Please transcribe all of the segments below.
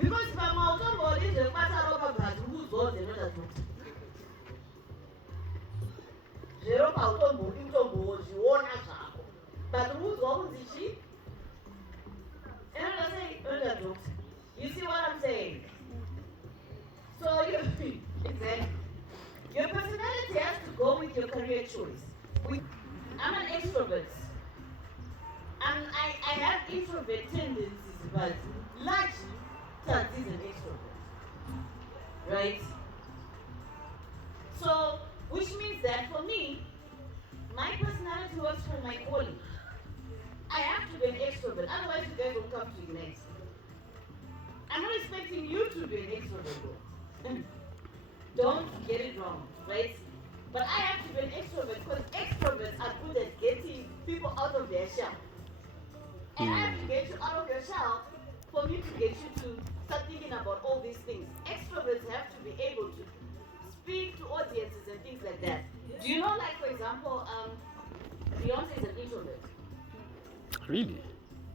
Because if I'm out on body, the matter of a brand who's got the other two. Zero out on body, you own a shadow. But who's owns the sheep? And I say, underdog. You see what I'm saying? So you exactly. Your personality has to go with your career choice. I'm an extrovert. I have introvert tendencies, but largely, Tat is an extrovert. Right? So, which means that for me, my personality works for my calling. I have to be an extrovert, otherwise you guys will come to Unite. I'm not expecting you to be an extrovert. Don't get it wrong, right? But I have to be an extrovert because extroverts are good at getting people out of their shell. And I have to get you out of your shell for me to get you to start thinking about all these things. Extroverts have to be able to speak to audiences and things like that. Do you know, like, for example, Beyonce is an introvert. Really?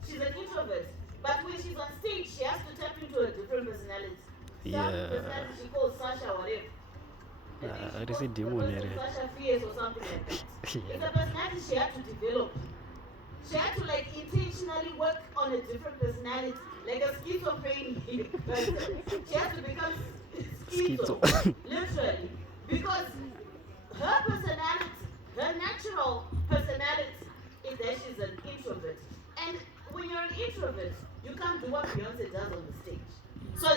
She's an introvert. But when she's on stage, she has to tap into a different personality. Yeah. Personality she calls Sasha whatever. It is a demon area. Sasha Fierce or something like that. Yeah. It's a personality she had to develop. She had to like intentionally work on a different personality, like a schizophrenic person. She had to become schizo, literally, because her personality, her natural personality, is that she's an introvert. And when you're an introvert, you can't do what Beyonce does on the stage. So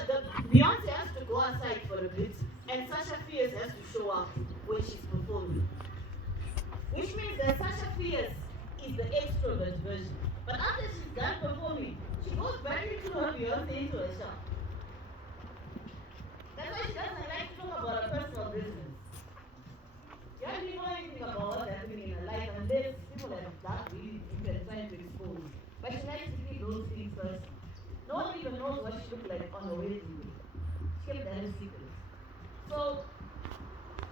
Beyonce has to go outside for a bit, and Sasha Fierce has to show up when she's performing. Which means that Sasha Fierce is the extrovert version. But after she's done performing, she goes back into her Beyonce into her shop. That's why she doesn't like to talk about her personal business. You don't even know anything about what's happening in her life unless people have that really deep and trying to expose. But she likes to keep those things first. No one even knows what she looked like on her wedding day. She kept that a secret. So